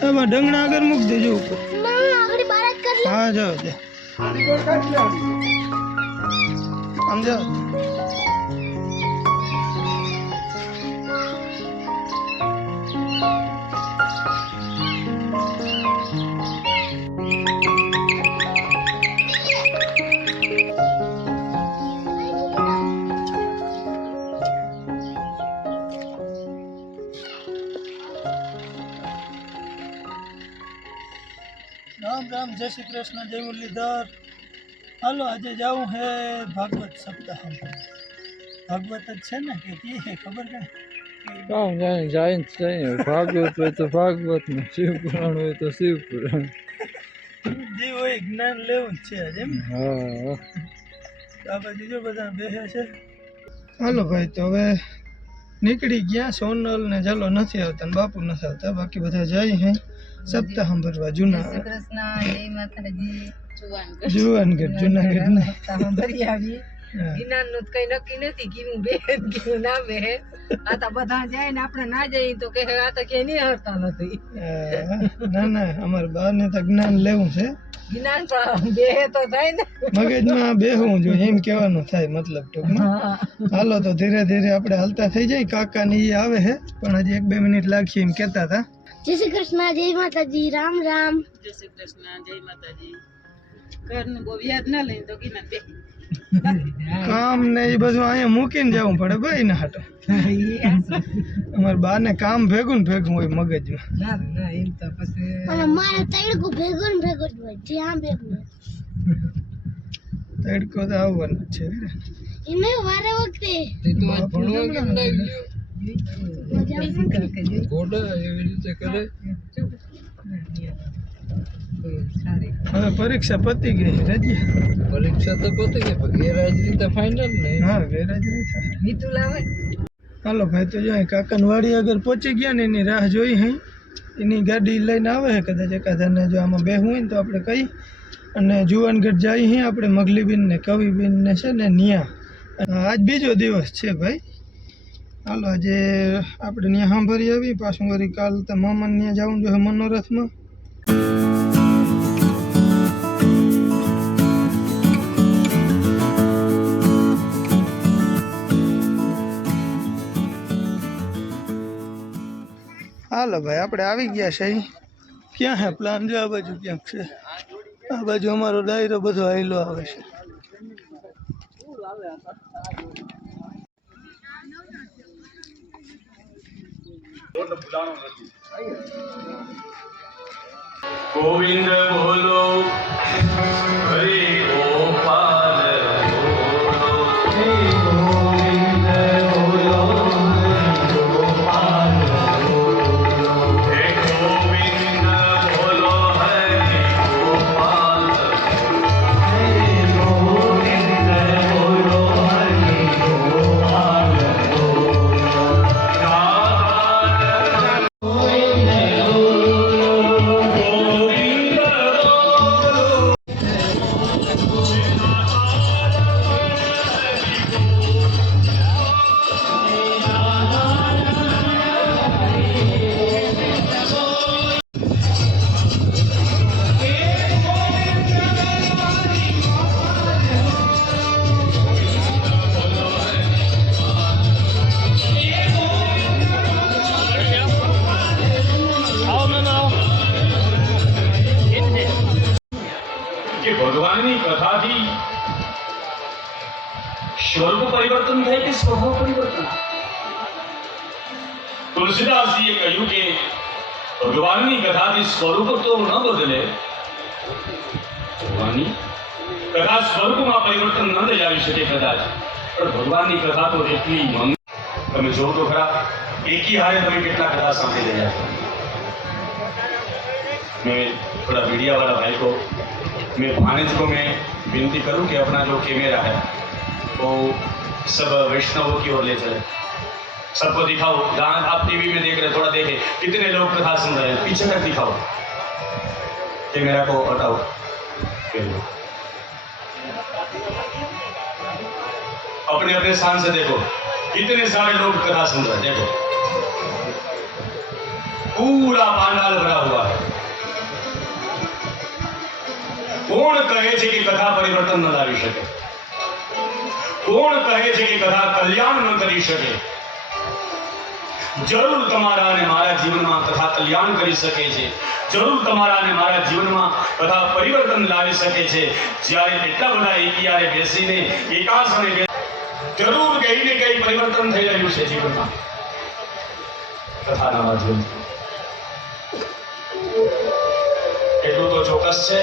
એમાં ડંગણા આગળ મૂક દેજો હા જાઓ દે જાઓ. રામ જય શ્રી કૃષ્ણ જય મુરલીધર. હાલો આજે જાઉં હે ભાગવત સપ્તાહ ભાગવત જ છે ને કે કી હે ખબર કે કામ જાય જાય જાય ભાગવત હોય તો ભાગવત ને શિવ પુરાણ હોય તો શિવ પુરાણ જે હોય જ્ઞાન લેવું જ છે આજે એમ હા. આ બાજુ જો બધા બેસે છે. હાલો ભાઈ તો હવે નીકળી ગયા સોનલ ને ચાલો નથી આવતા બાપુ નથી આવતા બાકી બધા જાય હે. સપ્તાહ સાંભળવા જૂના જુવાનગઢ. જુનાગઢ ને કઈ નક્કી નથી ને ના બેહે આ તો બધા જાય ને આપણે ના જઈએ તો કે આ તો કે નિહાળતા નથી. ના ના અમારે બારને તો જ્ઞાન લેવું છે. જ્ઞાન પણ તો થાય ને. મગજમાં બેહવું જોઈએ એમ કહેવાનું થાય મતલબ ટૂંકમાં. હાલો તો ધીરે ધીરે આપણે હાલતા થઈ જાય કાકા ની આવે છે પણ હજી એક બે મિનિટ લાગશે એમ કહેતા હતા. જય શ્રી કૃષ્ણ જય માતાજી રામ રામ. જય શ્રી કૃષ્ણ જય માતાજી. ઘરનું બહુ યાદ ના લઈને તો કિના બે. કામ ને એ બધું અહીંયા મૂકીને જવું પડે ભાઈ ને હાટો. અમારે બા ને કામ ભેગું ને ભેગું હોય મગજમાં. ના ના એમ તો પછી અને મારે તડકું ભેગું ને ભેગું જ હોય જ્યાં ભેગું તડકો તો આવવાનો છે એ એને વારે વખતે. તો ભણવા કેમ લાગ્યું એવી રીતે કરે? સારી હવે પરીક્ષા પતી ગઈ રજી. પરીક્ષા તો પતી ગઈ પણ ગેરહાજરી તો ફાઇનલ ને. હા ગેરહાજરી થાય. મીઠું લાવે. હાલો ભાઈ તો જાય કાકનવાડી આગળ પહોંચી ગયા ને એની રાહ જોઈ હઈ. એની ગાડી લઈને આવે છે કદાચ એકાદાને જો આમાં બેહવું હોય ને તો આપણે કહી. અને જુવાનગઢ જઈ હી આપણે મગલીબીન ને કવિબીન ને છે ને નિયા. આજ બીજો દિવસ છે ભાઈ. હાલો, આજે આપણે ત્યાં સાંભળી આવી, પાછું વળી કાલ તો મામાને ત્યાં જવું જોઈએ મનોરથમાં. હાલો ભાઈ, આપણે આવી ગયા છે. ક્યાં હે પ્લાન જો આ બાજુ ક્યાંક છે. આ બાજુ અમારો ડાયરો બધો આવેલો આવે છે. ગોવિંદ બોલો હરે ગોપાલ પરિવર્તન થાય કે સ્વભાવ પરિવર્તન તુલસીદાસજીએ કહ્યું કે ભગવાનની કથાથી સ્વરૂપ તો ન બદલે ભગવાનની કથા સ્વરૂપમાં પરિવર્તન ન લઈ આવી શકે કદાચ પણ ભગવાનની કથા તો એટલી મંગ તમે જોવો તો ખરા એકી હારે તમે કેટલા કથા સાંભળી રહ્યા છો मैं थोड़ा मीडिया वाला भाई को मैं भानिज को मैं विनती करूं कि अपना जो कैमरा है वो सब वैष्णव की ओर ले चले। सबको दिखाओ। गान आप टीवी में देख रहे थोड़ा देखे। कितने लोग कथा सुन रहे हैं। पीछे तक दिखाओ। कैमेरा को हटाओ। अपने अपने स्थान से देखो। कितने सारे लोग कथा सुन रहे हैं, देखो। पूरा पांडाल भरा हुआ है। कौन कहे कि कथा परिवर्तन न लावी सके કોણ કહે છે કે કદા કલ્યાણ ન કરી શકે? જરૂર તમારા અને મારા જીવનમાં તથા કલ્યાણ કરી શકે છે. જરૂર તમારા અને મારા જીવનમાં તથા પરિવર્તન લાવી શકે છે. જ્યારે એટલા બધા એકિયારે બેસીને એકાસને અને જરૂર કઈ ને કઈ પરિવર્તન થઈ રહ્યું છે જીવનમાં. તથા નવા જીવન. એટલું તો ચોક્કસ છે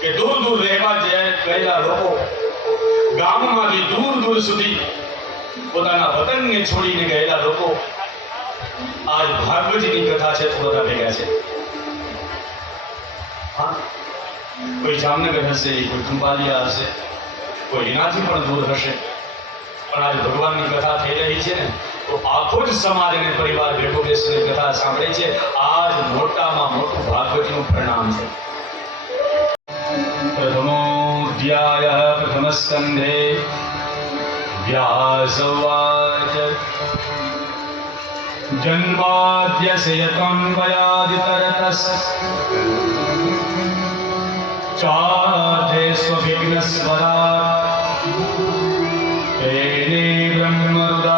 કે દૂર દૂર રહેવા જે- ગયેલા લોકો ગામમાંથી દૂર દૂર સુધી પોતાના વતનને છોડીને ગયેલા લોકો આજ ભાગવતીની કથા છે બધા ભેગા છે. કોઈ જામનગર હશે, કોઈ ખંભાલિયા હશે, કોઈ એનાથી પણ દૂર હશે, પણ આજે ભગવાનની કથા થઈ રહી છે ને, તો આખો જ સમાજ અને પરિવાર ભેગો બેસીને કથા સાંભળે છે. આ જ મોટામાં મોટું ભાગવતીનું પરિણામ છે. પ્રથમોધ્યાય प्रथमस्कन्धे व्यासवाच जन्माद्यस्य त्वं वयादितरतस् चाधे स्वविघ्नस्वरा तेने ब्रह्मदा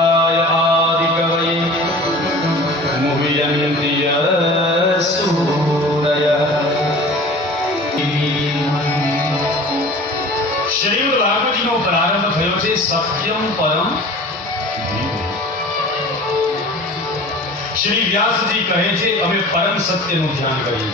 શ્રીમદ ભાગવતીનો પ્રારંભ થયો છે સત્યમ પરમ શ્રી વ્યાસજી કહે છે અમે પરમ સત્યનું ધ્યાન કરીએ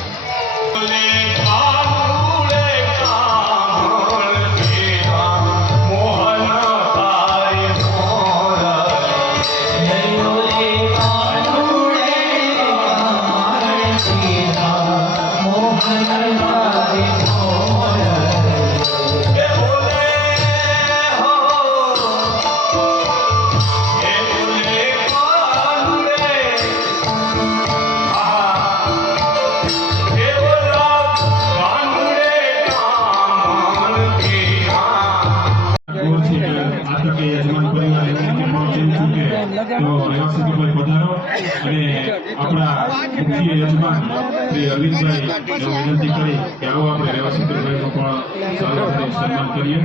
શ્રી અરવિંદભાઈ ને વિનંતી કરી કે આવો આપણે વ્યવસ્થિત ભાઈનું પણ સર્વથી સન્માન કરીએ.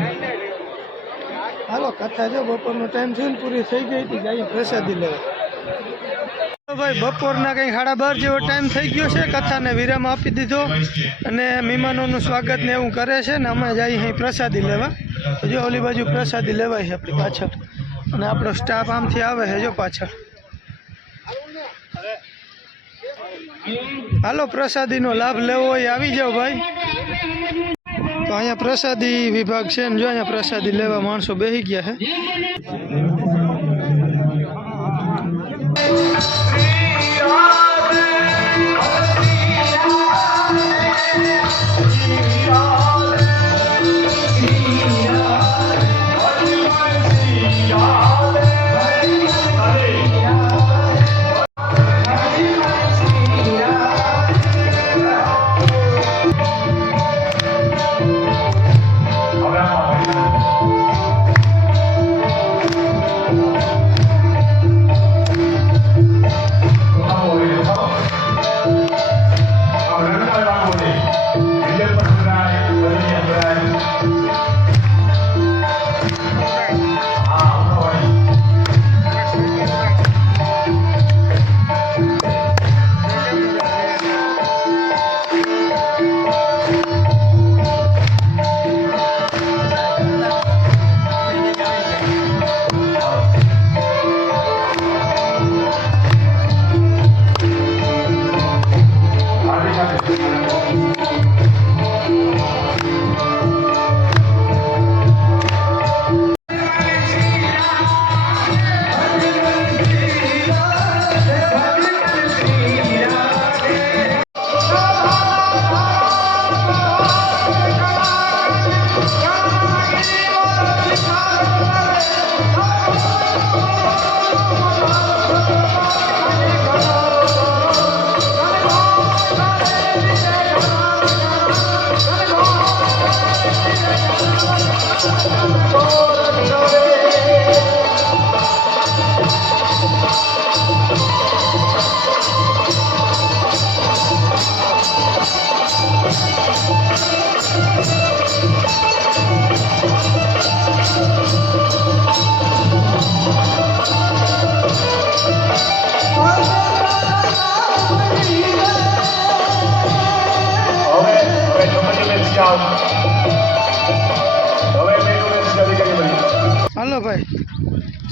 હાલો કથા જો બપોરનો ટાઈમ ને પૂરી થઈ ગઈ હતી જઈએ પ્રસાદી લેવા. ભાઈ બપોરના કંઈ સાડા બાર જેવો ટાઈમ થઈ ગયો છે. કથાને વિરામ આપી દીધો અને મહેમાનોનું સ્વાગત ને એવું કરે છે ને અમે જઈએ અહીં પ્રસાદી લેવા. હજુ જો ઓલી બાજુ પ્રસાદી લેવાય છે આપણી પાછળ. અને આપણો સ્ટાફ આમથી આવે છે જો પાછળ. હાલો, પ્રસાદીનો લાભ લેવો હોય, આવી જાઓ ભાઈ. તો અહીંયા પ્રસાદી વિભાગ છે ને, જો અહીંયા પ્રસાદી લેવા માણસો બેસી ગયા છે કામ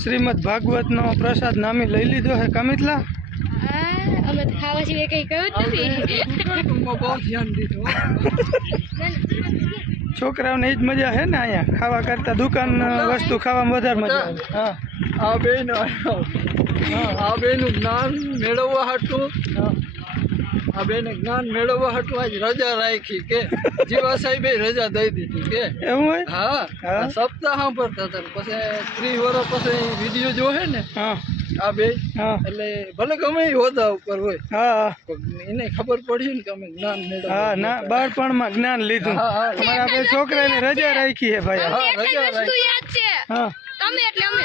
શ્રીમદ ભાગવતનો પ્રસાદ નામી લઈ લીધો હે કમિતલા? અમે તો ખાવા સિવાય કઈ કહ્યું નથી. બહુ ધ્યાન દીધું. છોકરાઓને એ જ મજા હે ને અહીંયા? ખાવા કરતા દુકાન વસ્તુ ખાવામાં વધારે મજા આવે. હા. આ બેન આ બેનું જ્ઞાન મેળવવા હાટું આ બેને જ્ઞાન મેળવવા હાટું આજ રજા રાખી કે જીવા સાહેબે રજા દઈ દીધી કે. એમ હોય? હા હા. સપ્તાહ સાંભળતા હતા પછી ત્રીસ વર્ષ પછી વીડિયો જોહે ને આ બે. એટલે ભલે ગમે હોદા ઉપર હોય હા એને ખબર પડી ને કે અમે જ્ઞાન મેળવવા હા ના બાળપણમાં જ્ઞાન લીધું. અમારા બે છોકરાને રજા રાખી હે ભાઈ. હા રજા રાખી. યાદ હા. તમે એટલે અમે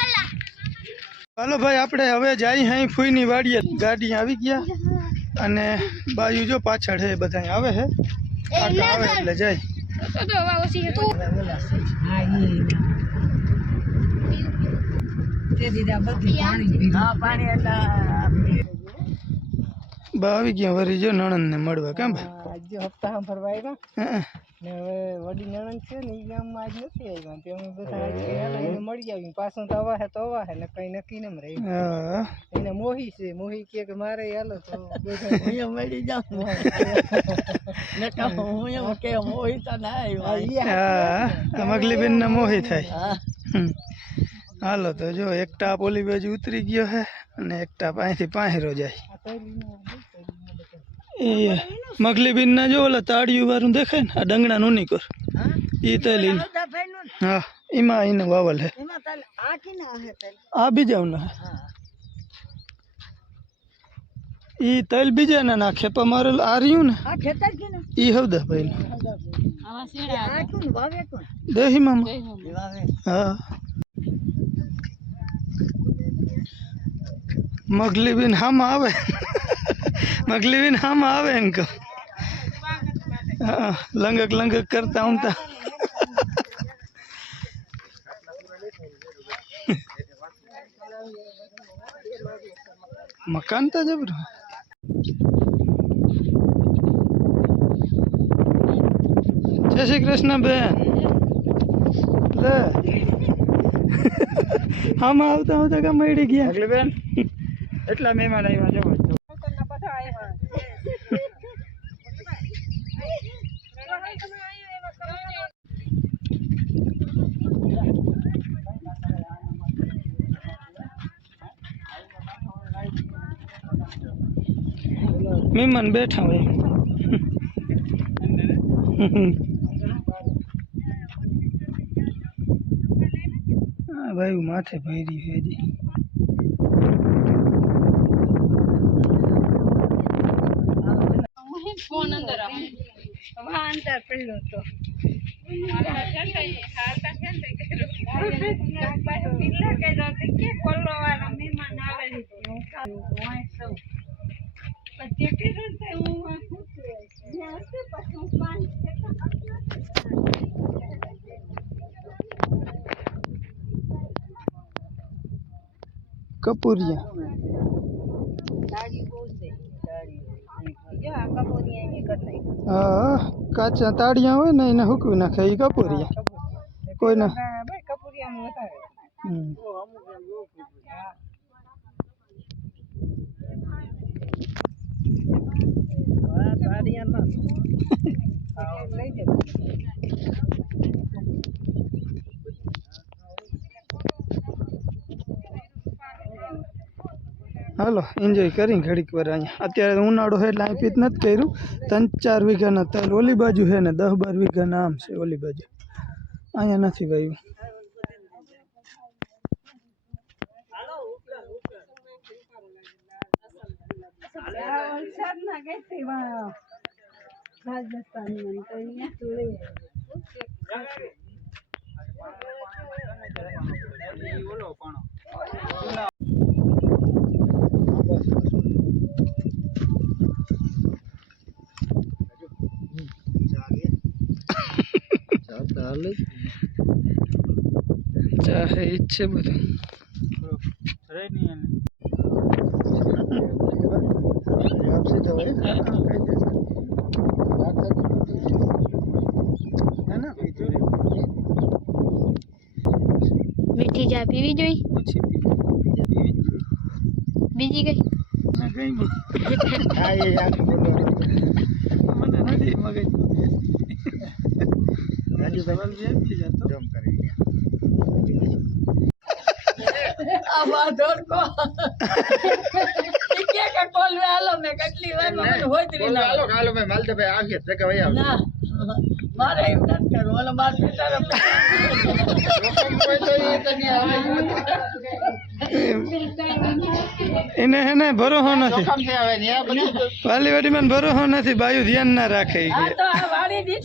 હાલો ભાઈ આપણે હવે જાય હાઈ ફૂઈની વાડીએ. ગાડી આવી ગયા? અને બાજુ જો પાછળ હે બધા આવે હે. આગળ આવે એટલે જાય. તો તો હવે ઓછી હતું હા ઈ તે દીધા બધી પાણી પાણી એટલે બા આવી ગયા વરી જો નણંદ ને મળવા કેમ હપ્તા ફરવા આવ્યા. હે, ને હવે વડી નણંદ છે ને એ ગામમાં આજ નથી આવ્યા. તે અમે બધા આજ મળી આવી પાછું તો અવા હે તો અવા હે ને કઈ નક્કી નમ રહી. એને મોહી છે મોહી કે કે મારે હાલો તો અહીંયા મળી જાઉં. ને હું એમ કે મોહી તો ના આવ્યો. હા બેન ને ના મોહી થાય. હાલો તો જો એક ટાપ ઓલી બાજુ ઉતરી ગયો હે અને એક ટાપ અહીંથી પાંહેરો જાય. એ મગલીબેન ના જો ઓલા તાળિયું વાળું દેખાય ને આ ડંગણા નું કર. ઈ તલી હા એમાં એને વાવલ હે. આ બીજા ના ઈ તલ બીજા ના નાખે પણ મારે આ રહ્યું ને ઈ હવદા ભાઈ દેહી મામા. હા. મગલી બેન હામાં આવે. મગલી બિન હામાં આવે એમ કહું. હા, લંગક લંગક કરતા ઉમતા. મકાન તો જબરું જય શ્રી કૃષ્ણ બેન. લે. આમાં આવતા આવતા કામ મળી ગયા? બેન એટલા મહેમાન આવ્યા જવા મહેમાન બેઠા હોય. હા ભાઈ માથે ભરી છે હજી. ફોન અંદર અંદર પડ્યો તો. કપૂરિયા. હા કાચા તાળિયા હોય ને એને હુકવી નાખે એ કપૂરિયા. કોઈને હમ. હાલો એન્જોય કરી ઘડીક વાર અહીંયા. અત્યારે ઉનાળો છે એટલે અહીં પીત નથી કર્યું. ત્રણ ચાર વીઘાના તલ, ઓલી બાજુ છે ને, દસ બાર વીઘાના આમ છે ઓલી બાજુ. અહીંયા નથી ભાઈ ઈ ચાહે ઈચ્છે બધું મીઠી ચા પીવી જોઈએ? બીજી કઈ ના કઈ નહીં મને નથી મગજ સવાલ જે આપી જતો. આ બાધોડકો ઈ કે કે કોલ વે હાલો મેં કેટલી વાર મને હોતરી ના હાલો હાલો મે માલદભાઈ આવીએ છે કે ભાઈ ના મારે એમ નથી કરવું ઓલો બાર બેટારો એને હે ને ભરોસો નથી. વાલીવાડી માં ભરોસો નથી બાયુ ધ્યાન ના રાખે વાડી વાડી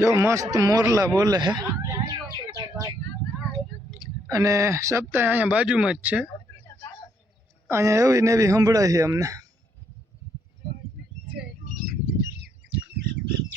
જો મસ્ત મોરલા બોલે હે. અને સપ્તાહ અહીંયા બાજુમાં જ છે. અહીંયા એવી ને એવી સંભળાય છે અમને.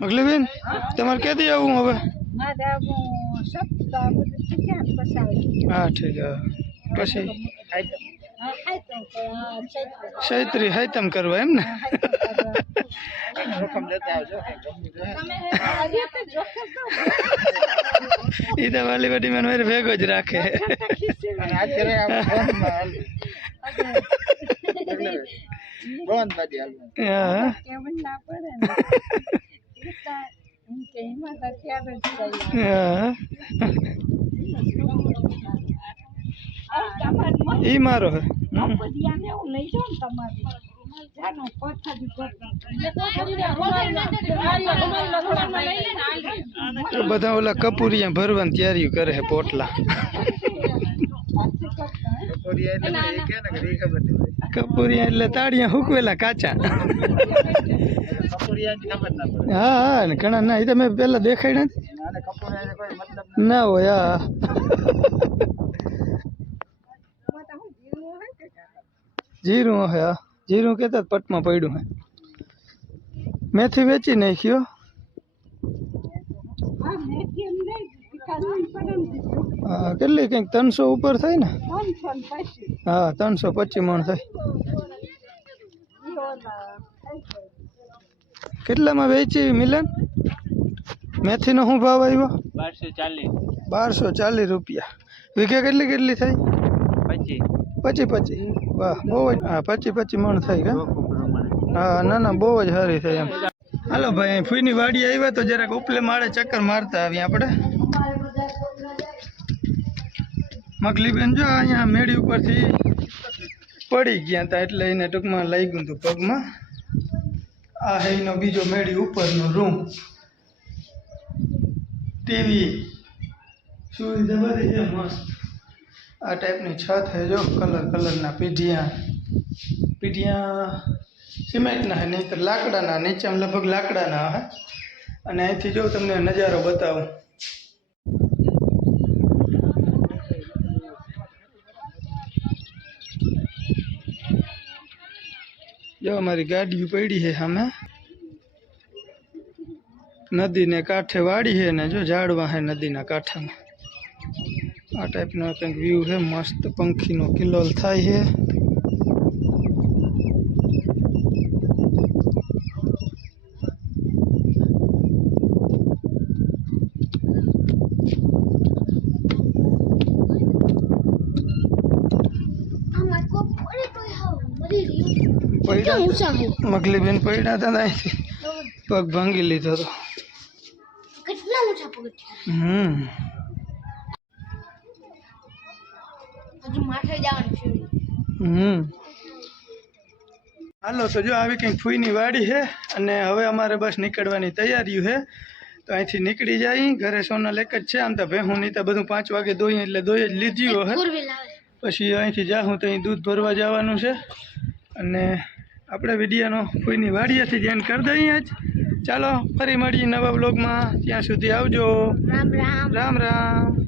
મગલીબેન તમારે ક્યાંથી આવું હવે. હા ઠીક હા. પછી? ચૈત્રી હૈતમ કરવા એમ ને? એ તો વાલી તો મને ભેગો જ રાખે. હા. ઈ મારો હે. બધા ઓલા કપૂરિયા ભરવાની તૈયારી કરે હે પોટલા. કપૂરિયા એટલે તાળિયા હુકવેલા કાચા. હા હા ને ઘણા ના, એ તો મેં પેલા દેખાડ્યા નથી. ના હોય, હા. જીરું હે હા. જીરું કેતા પટમાં પડ્યું હે મેથી વેચી નાખ્યો. હા, કેટલી કંઈક ત્રણસો ઉપર થાય ને? હા, ત્રણસો પચીસ મણ થાય. કેટલામાં વેચી મિલન? મેથીનો શું ભાવ આવ્યો? બારસો ચાલીસ. બારસો ચાલીસ રૂપિયા. વીઘે કેટલી કેટલી થઈ? પછી પચી પચી. વાહ બહુ જ. હા પચી પચી મણ થાય કે? હા ના ના બહુ જ સારી થઈ એમ. હાલો ભાઈ અહીં ફૂઈની વાડી આવ્યા તો જરાક ઉપલે માળે ચક્કર મારતા આવીએ આપણે. મગલીબેન જો અહીંયા મેળી ઉપરથી પડી ગયા હતા એટલે એને ટૂંકમાં લાગ્યું હતું પગમાં. આ હૈનો બીજો મેળી ઉપરનો રૂમ. ટીવી સુવિધા બધી છે મસ્ત. આ ટાઈપની છત છે જો કલર કલરના પીઢિયા. પીઢિયા સિમેન્ટના હે નહીં તો લાકડાના નીચે લગભગ લાકડાના હે. અને અહીંથી જો તમને નજારો બતાવું. જો અમારી ગાડીઓ પડી છે સામે નદીને કાંઠે વાડી છે ને જો ઝાડવા છે નદીના કાંઠામાં આ ટાઈપનો કંઈક વ્યૂ છે, મસ્ત પંખીનો કિલોલ થાય છે। આમાં કોક પડે તોય હાવ મરી રહ્યું પડ્યા મગલીબેન પડ્યા હતા ને અહીંથી. પગ ભાંગી લીધો હતો. હમ. હમ. હાલો તો જો આવી કંઈક ફૂઈની વાડી છે અને હવે અમારે બસ નીકળવાની તૈયારી છે. તો અહીંથી નીકળી જાય ઘરે સોનલ એક જ છે. આમ તો ભેહું નહીં તો બધું પાંચ વાગે દોઈ એટલે દોઈ જ લીધી હે ફોર વ્હીલ આવે. પછી અહીંથી જાઉં તો અહીં દૂધ ભરવા જવાનું છે. અને આપણે વિડીયોનો કોઈની વાડિયાથી ધ્યાન કરી દઈએ જ. ચાલો ફરી મળીએ નવા બ્લોગમાં ત્યાં સુધી આવજો. રામ રામ. રામ રામ.